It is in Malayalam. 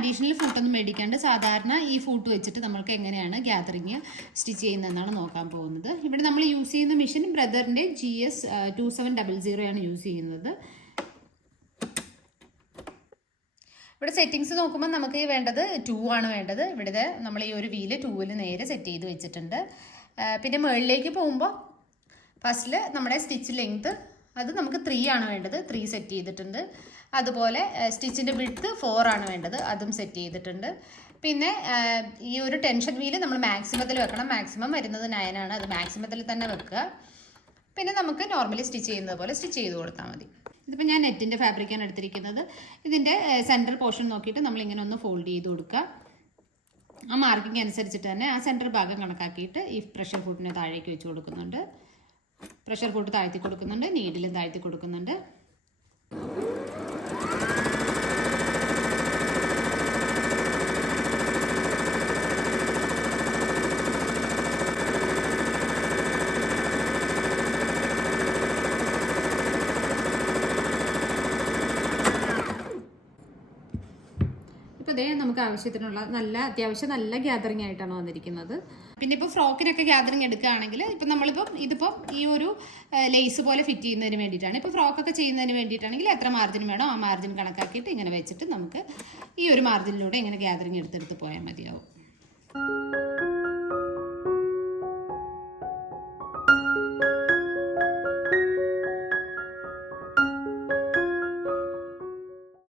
അഡീഷണൽ ഫൂട്ടൊന്നും മേടിക്കാണ്ട് സാധാരണ ഈ ഫൂട്ട് വെച്ചിട്ട് നമ്മൾക്ക് എങ്ങനെയാണ് ഗ്യാതറിങ് സ്റ്റിച്ച് ചെയ്യുന്നതെന്നാണ് നോക്കാൻ പോകുന്നത്. ഇവിടെ നമ്മൾ യൂസ് ചെയ്യുന്ന മെഷീൻ ബ്രദറിൻ്റെ GS 2700 ആണ് യൂസ് ചെയ്യുന്നത്. ഇവിടെ സെറ്റിങ്സ് നോക്കുമ്പോൾ നമുക്ക് വേണ്ടത് 2 ആണ് വേണ്ടത്. ഇവിടെ നമ്മൾ ഈ ഒരു വീല് 2-ൽ നേരെ സെറ്റ് ചെയ്ത് വെച്ചിട്ടുണ്ട്. പിന്നെ മുകളിലേക്ക് പോകുമ്പോൾ ഫസ്റ്റിൽ നമ്മുടെ സ്റ്റിച്ച് ലെങ്ത് അത് നമുക്ക് 3 ആണ് വേണ്ടത്, 3 സെറ്റ് ചെയ്തിട്ടുണ്ട്. അതുപോലെ സ്റ്റിച്ചിൻ്റെ വിഡ്ത്ത് 4 ആണ് വേണ്ടത്, അതും സെറ്റ് ചെയ്തിട്ടുണ്ട്. പിന്നെ ഈ ഒരു ടെൻഷൻ വീല് നമ്മൾ മാക്സിമത്തിൽ വെക്കണം. മാക്സിമം വരുന്നത് 9 ആണ്, അത് മാക്സിമത്തിൽ തന്നെ വെക്കുക. പിന്നെ നമുക്ക് നോർമലി സ്റ്റിച്ച് ചെയ്യുന്നത് പോലെ സ്റ്റിച്ച് ചെയ്ത് കൊടുത്താൽ മതി. ഇതിപ്പോൾ ഞാൻ നെറ്റിൻ്റെ ഫാബ്രിക്കാണ് എടുത്തിരിക്കുന്നത്. ഇതിൻ്റെ സെൻട്രൽ പോർഷൻ നോക്കിയിട്ട് നമ്മളിങ്ങനെ ഒന്ന് ഫോൾഡ് ചെയ്ത് കൊടുക്കുക. ആ മാർക്കിംഗ് അനുസരിച്ചിട്ട് തന്നെ ആ സെൻട്രൽ ഭാഗം കണക്കാക്കിയിട്ട് ഈ പ്രഷർ ഫുട്ടിനെ താഴേക്ക് വെച്ച് കൊടുക്കുന്നുണ്ട്. പ്രഷർ ഫുട്ട് താഴ്ത്തി കൊടുക്കുന്നുണ്ട്, നീഡിലും താഴ്ത്തി കൊടുക്കുന്നുണ്ട്. നമുക്ക് ആവശ്യത്തിനുള്ള അത്യാവശ്യം നല്ല ഗ്യാതറിംഗ് ആയിട്ടാണ് വന്നിരിക്കുന്നത്. പിന്നെ ഇപ്പോൾ ഫ്രോക്കിനൊക്കെ ഗ്യാതറിംഗ് എടുക്കുകയാണെങ്കിൽ ഇതിപ്പോൾ ഈ ഒരു ലേസ് പോലെ ഫിറ്റ് ചെയ്യുന്നതിന് വേണ്ടിയിട്ടാണ്. ഇപ്പോൾ ഫ്രോക്കൊക്കെ ചെയ്യുന്നതിന് വേണ്ടിയിട്ടാണെങ്കിൽ എത്ര മാർജിൻ വേണോ ആ മാർജിൻ കണക്കാക്കിയിട്ട് ഇങ്ങനെ വെച്ചിട്ട് നമുക്ക് ഈ ഒരു മാർജിനിലൂടെ ഇങ്ങനെ ഗ്യാതറിംഗ് എടുത്തെടുത്ത് പോയാൽ മതിയാവും.